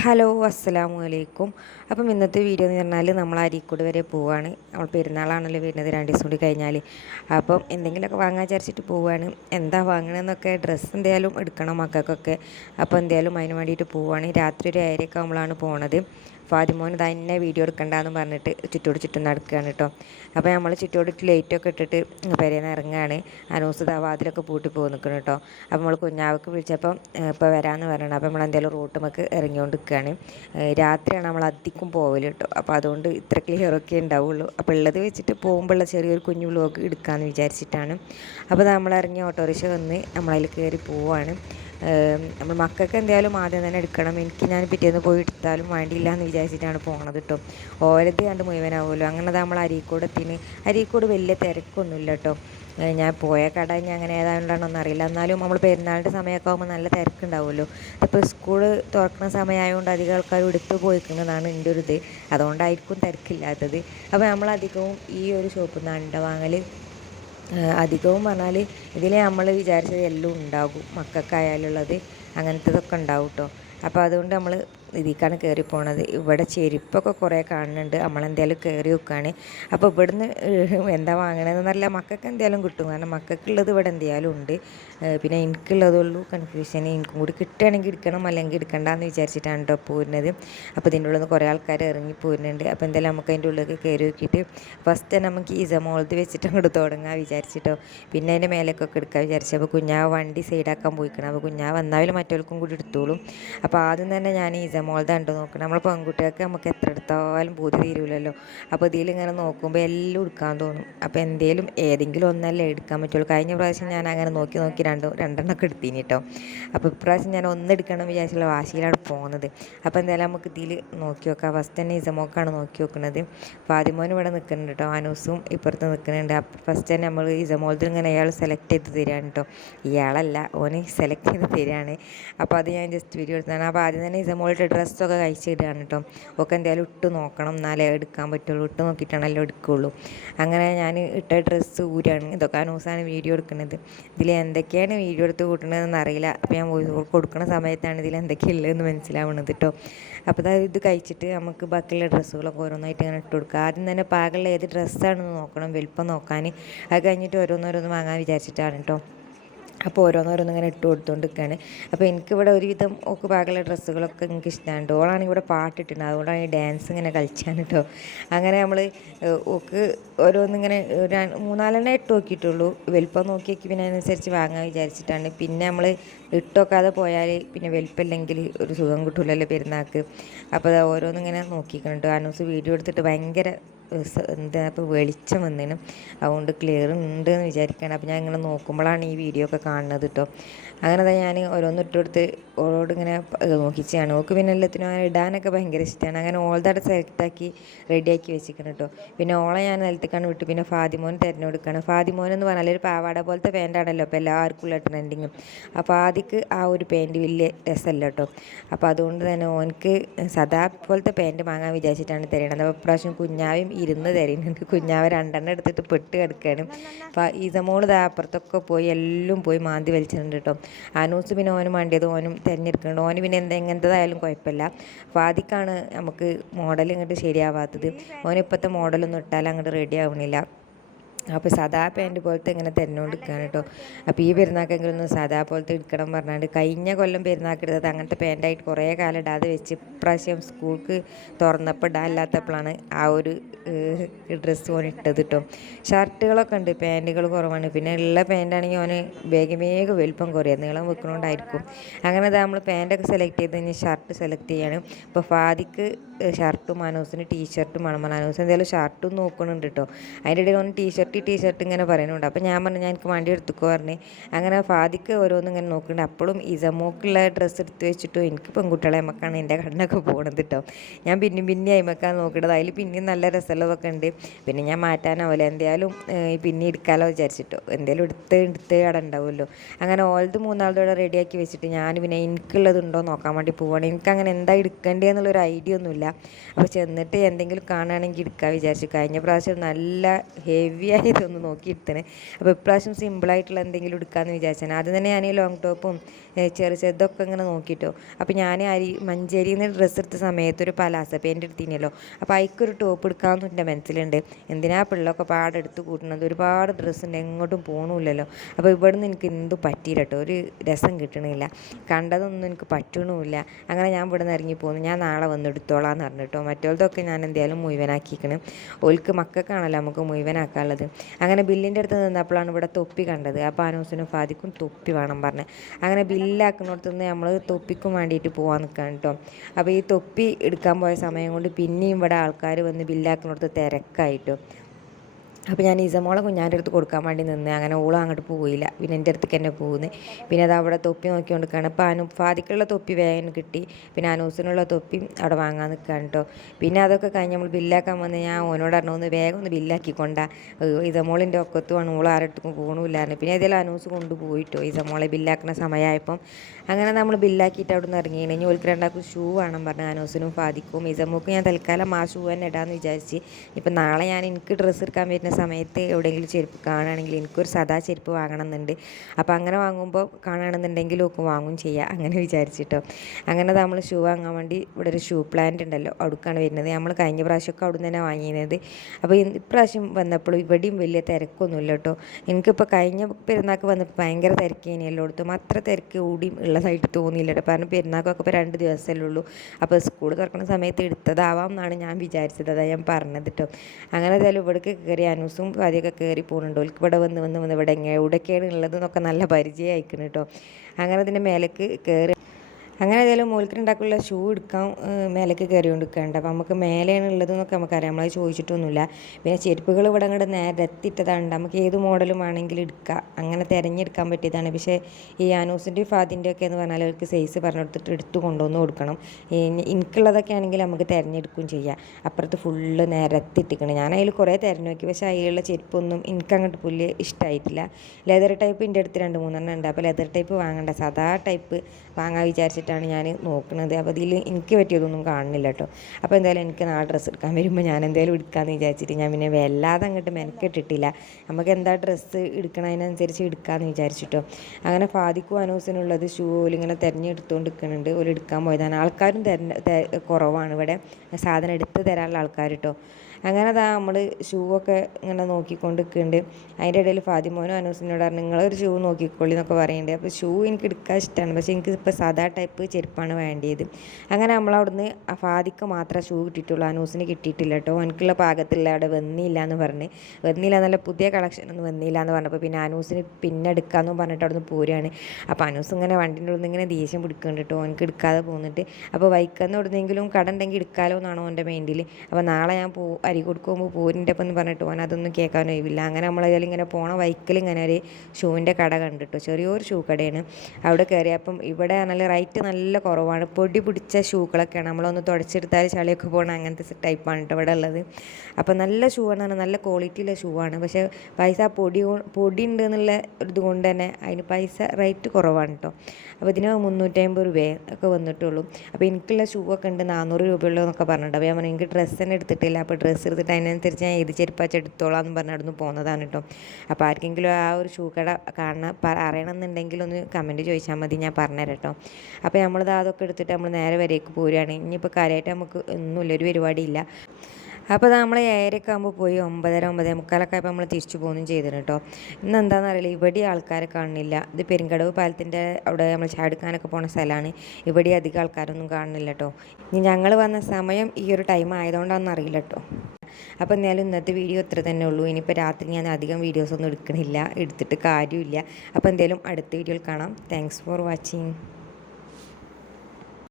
Hello അസ്സലാമു അലൈക്കും അപ്പം ഇന്നത്തെ വീഡിയോ എന്ന് പറഞ്ഞാൽ നമ്മൾ അരീക്കോട് വരെ പോവുകയാണ് നമ്മൾ പെരുന്നാളാണല്ലോ വരുന്നത് രണ്ട് ദിവസം കൂടി കഴിഞ്ഞാൽ അപ്പം എന്തെങ്കിലുമൊക്കെ വാങ്ങാൻ വിചാരിച്ചിട്ട് പോവാണ്. എന്താ വാങ്ങണമെന്നൊക്കെ ഡ്രസ്സ് എന്തായാലും എടുക്കണം മക്കൾക്കൊക്കെ. അപ്പോൾ എന്തായാലും അതിന് വേണ്ടിയിട്ട് പോവാണ്. രാത്രി ഒരു ഏഴരയൊക്കെ ആകുമ്പോഴാണ് പോണത്. ഫാദിമോൻ തന്നെ വീഡിയോ എടുക്കണ്ടെന്ന് പറഞ്ഞിട്ട് ചുറ്റോട് ചുറ്റും നടക്കുകയാണ് കേട്ടോ. അപ്പോൾ നമ്മൾ ചുറ്റോട് ലൈറ്റൊക്കെ ഇട്ടിട്ട് പെരേന്ന് ഇറങ്ങുകയാണ് അനൂസ് വാതിലൊക്കെ പൂട്ടി പോയി നിൽക്കണം കേട്ടോ. അപ്പോൾ നമ്മൾ കുഞ്ഞാവക്ക് വിളിച്ചപ്പം ഇപ്പോൾ വരാമെന്ന് പറയണം അപ്പോൾ നമ്മൾ എന്തായാലും റോട്ടുമൊക്കെ ഇറങ്ങിക്കൊണ്ട് നിൽക്കുകയാണ് രാത്രിയാണ് നമ്മൾ അധികം പോവൽ കേട്ടോ. അപ്പോൾ അതുകൊണ്ട് ഇത്ര ക്ലിയറൊക്കെ ഉണ്ടാവുള്ളൂ. അപ്പോൾ ഉള്ളത് വെച്ചിട്ട് പോകുമ്പോഴുള്ള ചെറിയൊരു കുഞ്ഞു വ്ലോഗ് എടുക്കാമെന്ന് വിചാരിച്ചിട്ടാണ്. അപ്പോൾ നമ്മൾ ഇറങ്ങി ഓട്ടോറിക്ഷ വന്ന് നമ്മളതിൽ കയറി പോവാണ്. നമ്മൾ മക്കൾക്ക് എന്തായാലും ആദ്യം തന്നെ എടുക്കണം. എനിക്ക് ഞാൻ പിറ്റേന്ന് പോയി എടുത്താലും വേണ്ടിയില്ല എന്ന് വിചാരിച്ചിട്ടാണ് പോണത് കേട്ടോ ഓരത് കണ്ട് മുഴുവനാവുമല്ലോ അങ്ങനെ നമ്മൾ അരീക്കോട് എത്തിന്. അരീക്കോട് വലിയ തിരക്കൊന്നുമില്ല കേട്ടോ ഞാൻ പോയ കട ഞാൻ അങ്ങനെ ഏതാണ്ടാണോന്ന് അറിയില്ല എന്നാലും നമ്മൾ പെരുന്നാളിന്റെ സമയമൊക്കെ ആകുമ്പോൾ നല്ല തിരക്കുണ്ടാവുമല്ലോ. ഇപ്പോൾ സ്കൂൾ തുറക്കുന്ന സമയമായതുകൊണ്ട് അധികം ആൾക്കാർ എടുത്തു പോയിക്കുന്നതാണ് എന്റെ ഒരു ഇത്. അതുകൊണ്ടായിരിക്കും തിരക്കില്ലാത്തത്. അപ്പോൾ നമ്മളധികവും ഈ ഒരു ഷോപ്പിൽ നിന്നാണ് വാങ്ങൽ അധികവും പറഞ്ഞാൽ ഇതിൽ നമ്മൾ വിചാരിച്ചത് എല്ലാം ഉണ്ടാകും. മക്കൾക്കായാലുള്ളത് അങ്ങനത്തതൊക്കെ ഉണ്ടാവും കേട്ടോ അപ്പോൾ അതുകൊണ്ട് നമ്മൾ ഇതിലേക്കാണ് കയറി പോണത്. ഇവിടെ ചെരുപ്പൊക്കെ കുറേ കാണുന്നുണ്ട്. നമ്മളെന്തായാലും കയറി വെക്കുകയാണ് അപ്പോൾ ഇവിടുന്ന് എന്താ വാങ്ങണതെന്നല്ല മക്കൾക്ക് എന്തായാലും കിട്ടും. കാരണം മക്കൾക്കുള്ളത് ഇവിടെ എന്തായാലും ഉണ്ട്. പിന്നെ എനിക്കുള്ളതുള്ളൂ കൺഫ്യൂഷൻ എനിക്കും കൂടി കിട്ടുകയാണെങ്കിൽ എടുക്കണം അല്ലെങ്കിൽ എടുക്കണ്ടെന്ന് വിചാരിച്ചിട്ടാണ് കേട്ടോ പോരുന്നത്. അപ്പോൾ ഇതിന്റെ ഉള്ളിൽ നിന്ന് കുറേ ആൾക്കാർ ഇറങ്ങി പോരുന്നുണ്ട്. അപ്പോൾ എന്തായാലും നമുക്ക് അതിന്റെ ഉള്ളിലേക്ക് കയറി നോക്കിയിട്ട് ഫസ്റ്റ് നമുക്ക് ഈ ജമോളത് വെച്ചിട്ട് അങ്ങോട്ട് തുടങ്ങാൻ വിചാരിച്ചിട്ടോ പിന്നെ അതിന്റെ മേലേക്കൊക്കെ എടുക്കാൻ വിചാരിച്ചു. അപ്പോൾ കുഞ്ഞാവ് വണ്ടി സൈഡാക്കാൻ പോയിക്കണം. അപ്പോൾ കുഞ്ഞാവ് വന്നാലും മറ്റവർക്കും കൂടി എടുത്തോളും. അപ്പോൾ ആദ്യം തന്നെ ഞാൻ ഈ മോളുടെ ഉണ്ട് നോക്കണം. നമ്മൾ പെൺകുട്ടികൾക്ക് നമുക്ക് എത്ര എടുത്താലും ബോധി തീരുമല്ലോ അപ്പോൾ ഇതിലിങ്ങനെ നോക്കുമ്പോൾ എല്ലാം എടുക്കാൻ തോന്നും. അപ്പോൾ എന്തേലും ഏതെങ്കിലും ഒന്നല്ലേ എടുക്കാൻ പറ്റുള്ളൂ. കഴിഞ്ഞ പ്രാവശ്യം ഞാൻ അങ്ങനെ നോക്കി നോക്കി രണ്ട് രണ്ടെണ്ണമൊക്കെ എടുത്തിന് കേട്ടോ അപ്പോൾ ഇപ്രാവശ്യം ഞാൻ ഒന്ന് എടുക്കണം വിചാരിച്ചുള്ള വാശിയിലാണ് പോകുന്നത് അപ്പോൾ എന്തായാലും നമുക്ക് ഇതിൽ നോക്കി നോക്കാം. ഫസ്റ്റ് തന്നെ ഇസമോക്കാണ് നോക്കി നോക്കുന്നത് ഫാദിമോൻ ഇവിടെ നിൽക്കുന്നുണ്ട് കേട്ടോ അനൂസും ഇപ്പുറത്ത് നിൽക്കുന്നുണ്ട് അപ്പോൾ ഫസ്റ്റ് തന്നെ നമ്മൾ ഇസമോളത്തിൽ ഇങ്ങനെ അയാൾ സെലക്ട് ചെയ്ത് തരികയാണ് കേട്ടോ ഇയാളല്ല ഓന് സെലക്ട് ചെയ്ത് തരികയാണ് അപ്പോൾ അത് ഞാൻ ജസ്റ്റ് വീഡിയോ എടുത്തതാണ്. അപ്പോൾ ആദ്യം തന്നെ ഇസമോളുടെ ഡ്രസ്സൊക്കെ കഴിച്ചിടുകയാണ് കേട്ടോ ഒക്കെ എന്തായാലും ഇട്ട് നോക്കണം. എന്നാലേ എടുക്കാൻ പറ്റുള്ളൂ. ഇട്ട് നോക്കിയിട്ടാണല്ലോ എടുക്കുകയുള്ളൂ അങ്ങനെ ഞാൻ ഇട്ട ഡ്രസ്സ് ഊരാണ്. ഇതൊക്കെ ന്യൂസാണ് വീഡിയോ എടുക്കുന്നത്. ഇതിൽ എന്തൊക്കെയാണ് വീഡിയോ എടുത്ത് കൂട്ടണതെന്ന് അറിയില്ല. അപ്പോൾ ഞാൻ കൊടുക്കുന്ന സമയത്താണ് ഇതിൽ എന്തൊക്കെയുള്ളതെന്ന് മനസ്സിലാവുന്നത് കേട്ടോ അപ്പോൾ ഇത് കഴിച്ചിട്ട് നമുക്ക് ബാക്കിയുള്ള ഡ്രസ്സുകളൊക്കെ ഓരോന്നായിട്ട് ഇങ്ങനെ ഇട്ട് കൊടുക്കുക ആദ്യം തന്നെ പാകമുള്ള ഏത് ഡ്രസ്സാണെന്ന് നോക്കണം. വലിപ്പം നോക്കാൻ. അത് കഴിഞ്ഞിട്ട് ഓരോന്നോരോന്ന് വാങ്ങാൻ വിചാരിച്ചിട്ടാണ് കേട്ടോ അപ്പോൾ ഓരോന്നോരോന്ന് ഇങ്ങനെ ഇട്ട് കൊടുത്തുകൊണ്ട് നിൽക്കുകയാണ് അപ്പോൾ എനിക്കിവിടെ ഒരുവിധം ഒക്കെ പാകമുള്ള ഡ്രസ്സുകളൊക്കെ എനിക്ക് ഇഷ്ടമാണ് ഓളാണെങ്കിൽ ഇവിടെ പാട്ടിട്ടുണ്ട് അതുകൊണ്ടാണ് ഈ ഡാൻസ് ഇങ്ങനെ കളിച്ചാണ് കേട്ടോ അങ്ങനെ നമ്മൾ ഓക്ക് ഓരോന്നിങ്ങനെ മൂന്നാലെണ്ണം ഇട്ട് നോക്കിയിട്ടുള്ളൂ. വലിപ്പം നോക്കിയൊക്കെ പിന്നെ അതിനനുസരിച്ച് വാങ്ങാൻ വിചാരിച്ചിട്ടാണ്. പിന്നെ നമ്മൾ ഇട്ടൊക്കാതെ പോയാൽ പിന്നെ വലിപ്പമില്ലെങ്കിൽ ഒരു സുഖം കിട്ടില്ലല്ലോ പെരുന്നാൾക്ക്. അപ്പോൾ ഓരോന്നിങ്ങനെ നോക്കിക്കുന്നുണ്ട് അനൂസ് വീഡിയോ എടുത്തിട്ട് ഭയങ്കര എന്താ ഇപ്പോൾ വെളിച്ചം വന്നതിനും അതുകൊണ്ട് ക്ലിയർ ഉണ്ട് എന്ന് വിചാരിക്കുകയാണ് അപ്പോൾ ഞാൻ ഇങ്ങനെ നോക്കുമ്പോഴാണ് ഈ വീഡിയോ ഒക്കെ കാണുന്നത് കേട്ടോ അങ്ങനെ തന്നെ ഞാൻ ഓരോന്ന് ഇട്ടെടുത്ത് ഓളോട് ഇങ്ങനെ നോക്കിച്ചാണ്. ഓക്ക് പിന്നെ എല്ലാത്തിനും അങ്ങനെ ഇടാനൊക്കെ ഭയങ്കര ഇഷ്ടമാണ് അങ്ങനെ ഓൾ ദാട്ട് സെലക്ട് ആക്കി റെഡിയാക്കി വെച്ചിരിക്കണം കേട്ടോ പിന്നെ ഓളെ ഞാൻ നിലത്തേക്കാണ് വിട്ടു. പിന്നെ ഫാദിമോൻ തിരഞ്ഞെടുക്കുകയാണ് ഫാദിമോൻ എന്ന് പറഞ്ഞാൽ ഒരു പാവാട പോലത്തെ പാന്റാണല്ലോ അപ്പോൾ എല്ലാവർക്കും ഉള്ള ട്രെൻഡിങ്ങും അപ്പോൾ ആദ്യക്ക് ആ ഒരു പാന്റ് വലിയ രസമല്ല കേട്ടോ അപ്പോൾ അതുകൊണ്ട് തന്നെ ഓനക്ക് സദാ പോലത്തെ പാന്റ് വാങ്ങാൻ വിചാരിച്ചിട്ടാണ് തിരയണത്. അപ്പോൾ ഇപ്രാവശ്യം കുഞ്ഞാവും ഇരുന്ന് തരുന്നുണ്ട് കുഞ്ഞാവ് രണ്ടെണ്ണം എടുത്തിട്ട് പെട്ട് കിടക്കുകയാണ് അപ്പോൾ ഈസമോൾ ഇതാ അപ്പുറത്തൊക്കെ പോയി എല്ലാം പോയി മാന്തി വലിച്ചിട്ടുണ്ട് കേട്ടോ. അനൂസ് പിന്നെ ഓനും വേണ്ടിയത് ഓനും തിരഞ്ഞെടുക്കുന്നുണ്ട്. ഓന് പിന്നെ എന്താ എങ്ങനത്തതായാലും കുഴപ്പമില്ല. ആദ്യക്കാണ് നമുക്ക് മോഡൽ ഇങ്ങോട്ട് ശരിയാവാത്തത്. ഓനിപ്പോഴത്തെ മോഡലൊന്നും ഇട്ടാൽ അങ്ങോട്ട് റെഡി ആവണില്ല. അപ്പോൾ സാധാ പാന്റ് പോലത്തെ ഇങ്ങനെ തന്നോണ്ട് നിൽക്കുകയാണ് കേട്ടോ. അപ്പോൾ ഈ പെരുന്നാക്കെങ്കിലും ഒന്ന് സാധാ പോലത്തെ എടുക്കണം പറഞ്ഞാണ്ട് കഴിഞ്ഞ കൊല്ലം പെരുന്നാക്ക് എടുത്തത് അങ്ങനത്തെ പാന്റായിട്ട് കുറേ കാലം ഇടാതെ വെച്ച് ഇപ്രാവശ്യം സ്കൂൾക്ക് തുറന്നപ്പോൾ ഇടാനില്ലാത്തപ്പോഴാണ് ആ ഒരു ഡ്രസ്സ് ഓൻ ഇട്ടത് കേട്ടോ. ഷർട്ടുകളൊക്കെ ഉണ്ട് പാന്റുകൾ കുറവാണ്. പിന്നെ ഉള്ള പാന്റാണെങ്കിൽ ഓന് വേഗം വേഗം വലുപ്പം കുറയുക നീളം വെക്കണോണ്ടായിരിക്കും. അങ്ങനെ നമ്മൾ പാന്റൊക്കെ സെലക്ട് ചെയ്ത് കഴിഞ്ഞ് ഷർട്ട് സെലക്ട് ചെയ്യാണ്. ഇപ്പോൾ ഫാദിക്ക് ഷർട്ടും അനൂസിന് ടീഷർട്ടും ആണ് അനൂസ് എന്തായാലും ഷർട്ടും നോക്കണുണ്ട് കേട്ടോ. അതിന്റെ ഇടയിൽ ഓൻ ടീഷർട്ട് ടീ ടീഷർട്ട് ഇങ്ങനെ പറയുന്നുണ്ട് അപ്പോൾ ഞാൻ പറഞ്ഞു ഞാൻ എനിക്ക് വണ്ടി എടുത്തുക്കോ? പറഞ്ഞ്. അങ്ങനെ ഫാദിക്ക് ഓരോന്നും ഇങ്ങനെ നോക്കുന്നുണ്ട്. അപ്പോഴും ഇസമോക്കുള്ള ഡ്രസ്സ് എടുത്ത് വെച്ചിട്ടോ എനിക്ക് പെൺകുട്ടികളെ അമ്മക്കാണ് എന്റെ കണ്ണൊക്കെ പോകണത് കേട്ടോ ഞാൻ പിന്നെയും പിന്നെ അയിമക്കാൻ നോക്കിയിട്ട് അതിൽ പിന്നെയും നല്ല രസമുള്ളതൊക്കെ ഉണ്ട്. പിന്നെ ഞാൻ മാറ്റാനാവില്ല എന്തായാലും പിന്നെ എടുക്കാമല്ലോ വിചാരിച്ചിട്ടോ എന്തേലും എടുത്ത് എടുത്ത് അവിടെ ഉണ്ടാവുമല്ലോ. അങ്ങനെ ഓൾത് മൂന്നാളുടെ റെഡിയാക്കി വെച്ചിട്ട് ഞാൻ പിന്നെ എനിക്കുള്ളതുണ്ടോ നോക്കാൻ വേണ്ടി പോവാണ്. എനിക്ക് അങ്ങനെ എന്താ എടുക്കേണ്ടതെന്നുള്ളൊരു ഐഡിയ ഒന്നുമില്ല. അപ്പോൾ ചെന്നിട്ട് എന്തെങ്കിലും കാണുകയാണെങ്കിൽ എടുക്കാൻ വിചാരിച്ചു. കഴിഞ്ഞ പ്രാവശ്യം നല്ല ഹെവി ഇതൊന്ന് നോക്കി അപ്പോൾ ഇപ്രാവശ്യം സിമ്പിളായിട്ടുള്ള എന്തെങ്കിലും എടുക്കാമെന്ന് വിചാരിച്ചാൽ ആദ്യം തന്നെ ഞാൻ ഈ ലോങ് ടോപ്പും ചെറു ചെറുതൊക്കെ ഇങ്ങനെ നോക്കിയിട്ടോ അപ്പോൾ ഞാൻ അരി മഞ്ചേരിയിൽ നിന്ന് ഡ്രസ്സ് എടുത്ത സമയത്ത് ഒരു പലാസ പേന്റ് എടുത്തിനല്ലോ. അപ്പോൾ അതിക്കൊരു ടോപ്പ് എടുക്കാമെന്ന് എന്റെ മനസ്സിലുണ്ട്. എന്തിനാ പിള്ളൊക്കെ പാടെടുത്ത് കൂട്ടുന്നത് ഒരുപാട് ഡ്രസ്സ് ഉണ്ട് എങ്ങോട്ടും പോകണമില്ലല്ലോ അപ്പോൾ ഇവിടെ നിന്ന് എനിക്ക് എന്തും പറ്റിയില്ല കേട്ടോ ഒരു രസം കിട്ടണില്ല. കണ്ടതൊന്നും എനിക്ക് പറ്റണമില്ല അങ്ങനെ ഞാൻ ഇവിടെ നിന്ന് ഇറങ്ങി പോകുന്നു ഞാൻ നാളെ വന്ന് എടുത്തോളാം എന്ന് പറഞ്ഞു കേട്ടോ മറ്റുള്ളതൊക്കെ ഞാൻ എന്തായാലും മുഴുവനാക്കിക്കണം. ഓൽക്ക് മക്കൾക്കാണല്ലോ നമുക്ക് മുഴുവനാക്കാനുള്ളത്. അങ്ങനെ ബില്ലിന്റെ അടുത്ത് നിന്നപ്പോഴാണ് ഇവിടെ തൊപ്പി കണ്ടത്. അപ്പോൾ അനൂസിനും ഫാദിക്കും തൊപ്പി വേണം പറഞ്ഞ്. അങ്ങനെ ബില്ലാക്കുന്നിടത്ത് നിന്ന് നമ്മൾ തൊപ്പിക്കും വേണ്ടിയിട്ട് പോകാൻ നിൽക്കാൻ കേട്ടോ. അപ്പോൾ ഈ തൊപ്പി എടുക്കാൻ പോയ സമയം കൊണ്ട് പിന്നെയും ഇവിടെ ആൾക്കാർ വന്ന് ബില്ലാക്കുന്നിടത്ത് തിരക്കായിട്ടോ. അപ്പോൾ ഞാൻ ഇസമോളെ കുഞ്ഞാന്റെ അടുത്ത് കൊടുക്കാൻ വേണ്ടി നിന്ന്. അങ്ങനെ ഓളും അങ്ങോട്ട് പോയില്ല. പിന്നെ എന്റെ അടുത്തേക്ക് തന്നെ പോകുന്നത് പിന്നെ അത് അവിടെ തൊപ്പി നോക്കിക്കൊണ്ട് നിൽക്കുകയാണ് അപ്പോൾ അനു ഫാദിക്കുള്ള തൊപ്പി വേഗം കിട്ടി. പിന്നെ അനൂസിനുള്ള തൊപ്പി അവിടെ വാങ്ങാൻ നിൽക്കുകയാണ് കേട്ടോ പിന്നെ അതൊക്കെ കഴിഞ്ഞ് നമ്മൾ ബില്ലാക്കാൻ വന്ന് ഞാൻ ഓനോട് പറഞ്ഞു ഒന്ന് വേഗം ഒന്ന് ബില്ലാക്കിക്കൊണ്ടാ. ഇസമോളിന്റെ ഒക്കത്തുമാണ്. ഓൾ ആരടുത്തും പോകണമില്ലായിരുന്നു പിന്നെ ഏതെങ്കിലും അനൂസ് കൊണ്ടുപോയിട്ടോ ഇസമോളെ ബില്ലാക്കുന്ന സമയമായപ്പം. അങ്ങനെ നമ്മൾ ബില്ലാക്കിയിട്ട് അവിടെ നിന്ന് ഇറങ്ങിയാണ്. ഇനി ഓൽക്ക് രണ്ടാൾക്കും ഷൂ വേണം പറഞ്ഞു അനൂസിനും ഫാദിക്കും. ഇസമോക്കും ഞാൻ തൽക്കാലം ആ ഷൂ തന്നെ ഇടാമെന്ന് വിചാരിച്ച്. ഇപ്പം നാളെ ഞാൻ എനിക്ക് ഡ്രസ്സ് എടുക്കാൻ വരുന്ന സമയത്ത് എവിടെയെങ്കിലും ചെരുപ്പ് കാണുകയാണെങ്കിൽ എനിക്കൊരു സദാ ചെരുപ്പ് വാങ്ങണമെന്നുണ്ട്. അപ്പോൾ അങ്ങനെ വാങ്ങുമ്പോൾ കാണുകയാണെന്നുണ്ടെങ്കിൽ ഒക്കെ വാങ്ങും ചെയ്യുക അങ്ങനെ വിചാരിച്ചിട്ടോ. അങ്ങനെ നമ്മൾ ഷൂ വാങ്ങാൻ വേണ്ടി ഇവിടെ ഒരു ഷൂ പ്ലാന്റ് ഉണ്ടല്ലോ അവിടേക്കാണ് വരുന്നത്. നമ്മൾ കഴിഞ്ഞ പ്രാവശ്യമൊക്കെ അവിടെ തന്നെ വാങ്ങിയത് അപ്പോൾ ഇപ്രാവശ്യം വന്നപ്പോൾ ഇവിടെയും വലിയ തിരക്കൊന്നുമില്ല കേട്ടോ. എനിക്കിപ്പോൾ കഴിഞ്ഞ പെരുന്നാൾക്ക് വന്നപ്പോൾ ഭയങ്കര തിരക്കേനി എല്ലായിടത്തും. അത്ര തിരക്ക് കൂടിയും ഉള്ളതായിട്ട് തോന്നിയില്ല കേട്ടോ. കാരണം പെരുന്നാൾക്കൊക്കെ ഇപ്പോൾ രണ്ട് ദിവസമല്ലേ ഉള്ളൂ. അപ്പോൾ സ്കൂൾ തുറക്കുന്ന സമയത്ത് എടുത്തതാവാം എന്നാണ് ഞാൻ വിചാരിച്ചത്. അതാണ് ഞാൻ പറഞ്ഞത് കേട്ടോ. അങ്ങനെ ഏതായാലും ഇവിടേക്ക് കയറി അനൂസും കാര്യമൊക്കെ കയറി പോകുന്നുണ്ട്. ഓൽക്ക് ഇവിടെ വന്ന് വന്ന് വന്ന് ഇവിടെ എങ്ങനെ എവിടെയൊക്കെയാണ് ഉള്ളത് എന്നൊക്കെ നല്ല പരിചയം കേട്ടോ അങ്ങനെ അതിന്റെ മേലേക്ക് കയറി അങ്ങനെ ഏതായാലും മോൽക്കിനുണ്ടാക്കുള്ള ഷൂ എടുക്കാൻ മേലേക്ക് കയറി കൊണ്ടിരിക്കുകയുണ്ട് അപ്പോൾ നമുക്ക് മേലെയാണ് ഉള്ളതെന്നൊക്കെ നമുക്കറിയാം. നമ്മളത് ചോദിച്ചിട്ടൊന്നുമില്ല. പിന്നെ ചെരുപ്പുകൾ ഇവിടെ അങ്ങോട്ട് നിരത്തിയിട്ടതാണ് നമുക്ക് ഏത് മോഡലും വേണമെങ്കിലും എടുക്കാം. അങ്ങനെ തിരഞ്ഞെടുക്കാൻ പറ്റിയതാണ്. പക്ഷേ ഈ ആനൂസിന്റെ ഫാദിന്റെ ഒക്കെ എന്ന് പറഞ്ഞാൽ അവർക്ക് സൈസ് പറഞ്ഞു കൊടുത്തിട്ട് എടുത്തു കൊണ്ടുവന്ന് കൊടുക്കണം. എനിക്കുള്ളതൊക്കെ ആണെങ്കിൽ നമുക്ക് തിരഞ്ഞെടുക്കുകയും ചെയ്യാം. അപ്പുറത്ത് ഫുള്ള് നിരത്തിട്ടിക്കണം ഞാൻ അതിൽ കുറേ തിരഞ്ഞു നോക്കി. പക്ഷേ അതിലുള്ള ചെരുപ്പൊന്നും എനിക്കങ്ങോട്ട് പുല്ല് ഇഷ്ടമായിട്ടില്ല ലെതർ ടൈപ്പ് എന്റെ അടുത്ത് രണ്ട് മൂന്നെണ്ണം ഉണ്ട്. അപ്പോൾ ലെതർ ടൈപ്പ് വാങ്ങണ്ട. സാധാ ടൈപ്പ് വാങ്ങാൻ വിചാരിച്ചിട്ടാണ് ഞാൻ നോക്കുന്നത് അപ്പോൾ ഇതിൽ എനിക്ക് പറ്റിയതൊന്നും കാണുന്നില്ല കേട്ടോ. അപ്പോൾ എന്തായാലും എനിക്ക് നാളെ ഡ്രസ്സ് എടുക്കാൻ വരുമ്പോൾ ഞാൻ എന്തായാലും എടുക്കാമെന്ന് വിചാരിച്ചിട്ട് ഞാൻ പിന്നെ വല്ലാതെ അങ്ങോട്ട് മെനക്കെട്ടിട്ടില്ല. നമുക്ക് എന്താ ഡ്രസ്സ് എടുക്കണതിനനുസരിച്ച് എടുക്കാമെന്ന് വിചാരിച്ചിട്ടോ. അങ്ങനെ ഫാദിക്കും അനൂസിനുള്ളത് ഷൂ ഇങ്ങനെ തിരഞ്ഞെടുത്തുകൊണ്ട് നിൽക്കുന്നുണ്ട് ഒരു എടുക്കാൻ പോയതാണ്. ആൾക്കാരും തിരഞ്ഞ കുറവാണ് ഇവിടെ. സാധനം എടുത്ത് തരാനുള്ള ആൾക്കാർ കേട്ടോ അങ്ങനെ അതാ നമ്മൾ ഷൂ ഒക്കെ ഇങ്ങനെ നോക്കിക്കൊണ്ട് നിൽക്കുന്നുണ്ട് അതിന്റെ ഇടയിൽ ഫാദിമോനും അനൂസിനോട് പറഞ്ഞു നിങ്ങളൊരു ഷൂ നോക്കിക്കോളി എന്നൊക്കെ പറയുന്നുണ്ട് അപ്പോൾ ഷൂ എനിക്ക് എടുക്കാൻ ഇഷ്ടമാണ് പക്ഷേ എനിക്ക് ഇപ്പോൾ സാധാ ടൈപ്പ് ചെരുപ്പാണ് വേണ്ടിയത്. അങ്ങനെ നമ്മളവിടുന്ന് ഫാദിക്ക് മാത്രമേ ഷൂ കിട്ടിയിട്ടുള്ളൂ. അനൂസിന് കിട്ടിയിട്ടില്ല കേട്ടോ. എനിക്കുള്ള പാകത്തില്ല അവിടെ വന്നില്ല എന്ന് പറഞ്ഞ്. വന്നില്ല നല്ല പുതിയ കളക്ഷൻ ഒന്നും വന്നില്ല എന്ന് പറഞ്ഞപ്പോൾ പിന്നെ അനൂസിന് പിന്നെ എടുക്കാമെന്നും പറഞ്ഞിട്ട് അവിടുന്ന് പോരുകയാണ് അപ്പോൾ അനൂസ് ഇങ്ങനെ വണ്ടിന്റെ ഉള്ളിൽ ഇങ്ങനെ ദേഷ്യം പിടിക്കുന്നുണ്ട് കേട്ടോ. എനിക്ക് എടുക്കാതെ പോകുന്നിട്ട് അപ്പോൾ വൈക്കന്ന് എവിടുന്നെങ്കിലും കട ഉണ്ടെങ്കിൽ എടുക്കാലോ എന്നാണോ എന്റെ മൈൻഡിൽ അപ്പോൾ നാളെ ഞാൻ പോ അരി കൊടുക്കുമ്പോൾ പോരിന്റെ അപ്പം എന്ന് പറഞ്ഞിട്ട് പോകാൻ അതൊന്നും കേൾക്കാൻ കഴിയില്ല അങ്ങനെ നമ്മൾ അതിൽ ഇങ്ങനെ പോണ വൈക്കിൽ ഇങ്ങനെ ഒരു ഷൂവിന്റെ കട കണ്ടിട്ടു. ചെറിയൊരു ഷൂ കടയാണ് അവിടെ കയറിയപ്പം ഇവിടെ ആണെങ്കിൽ റൈറ്റ് നല്ല കുറവാണ്. പൊടി പിടിച്ച ഷൂകളൊക്കെയാണ്. നമ്മളൊന്ന് തുടച്ചെടുത്താൽ ചളിയൊക്കെ പോകണം അങ്ങനത്തെ ടൈപ്പാണ് കേട്ടോ ഇവിടെ ഉള്ളത്. അപ്പോൾ നല്ല ഷൂ ആണ് നല്ല ക്വാളിറ്റിയുള്ള ഷൂ ആണ് പക്ഷേ പൈസ പൊടി പൊടി ഉണ്ട് എന്നുള്ള ഇത് കൊണ്ട് തന്നെ അതിന് പൈസ റേറ്റ് കുറവാണ് കേട്ടോ അപ്പോൾ ഇതിന് മുന്നൂറ്റമ്പത് രൂപയെ ഒക്കെ വന്നിട്ടുള്ളൂ. അപ്പോൾ എനിക്കുള്ള ഷൂ ഒക്കെ ഉണ്ട് നാനൂറ് രൂപയുള്ളതെന്നൊക്കെ പറഞ്ഞിട്ടുണ്ട് അപ്പോൾ ഞാൻ പറഞ്ഞു എനിക്ക് ഡ്രസ്സ് തന്നെ എടുത്തിട്ടില്ല. അപ്പോൾ ഡ്രസ്സ് എടുത്തിട്ട് അതിനനുസരിച്ച് ഞാൻ ഏത് ചെരുപ്പാച്ച എടുത്തോളാം എന്ന് പറഞ്ഞ് അവിടുന്ന് പോകുന്നതാണ് കേട്ടോ അപ്പോൾ ആർക്കെങ്കിലും ആ ഒരു ഷൂ കട കാണാൻ അറിയണമെന്നുണ്ടെങ്കിൽ ഒന്ന് കമന്റ് ചോദിച്ചാൽ മതി. ഞാൻ പറഞ്ഞുതരാം കേട്ടോ അപ്പോൾ നമ്മളിത് അതൊക്കെ എടുത്തിട്ട് നമ്മൾ നേരെ വരേക്ക് പോരുകയാണ് ഇനിയിപ്പോൾ കാര്യമായിട്ട് നമുക്ക് ഒന്നുമില്ല ഒരു പരിപാടിയില്ല. അപ്പോൾ നമ്മൾ ഏഴരയൊക്കെ ആകുമ്പോൾ പോയി ഒമ്പതര ഒമ്പതേ മുക്കാലൊക്കെ ആയപ്പോൾ നമ്മൾ തിരിച്ചു പോകുന്നു ചെയ്തിരുന്നു കേട്ടോ ഇന്ന് എന്താണെന്ന് അറിയില്ല ഇവിടെ ആൾക്കാരെ കാണുന്നില്ല. ഇത് പെരുങ്കടവ് പാലത്തിന്റെ അവിടെ നമ്മൾ ചാടുക്കാനൊക്കെ പോണ സ്ഥലമാണ് ഇവിടെ അധികം ആൾക്കാരൊന്നും കാണുന്നില്ല കേട്ടോ ഇനി ഞങ്ങൾ വന്ന സമയം ഈ ഒരു ടൈം ആയതുകൊണ്ടാണെന്ന് അറിയില്ല കേട്ടോ അപ്പോൾ എന്നാലും ഇന്നത്തെ വീഡിയോ ഇത്ര തന്നെ ഉള്ളൂ. ഇനിയിപ്പോൾ രാത്രി ഞാൻ അധികം വീഡിയോസൊന്നും എടുക്കണില്ല എടുത്തിട്ട് കാര്യമില്ല. അപ്പോൾ എന്തായാലും അടുത്ത വീഡിയോയിൽ കാണാം. Thanks for watching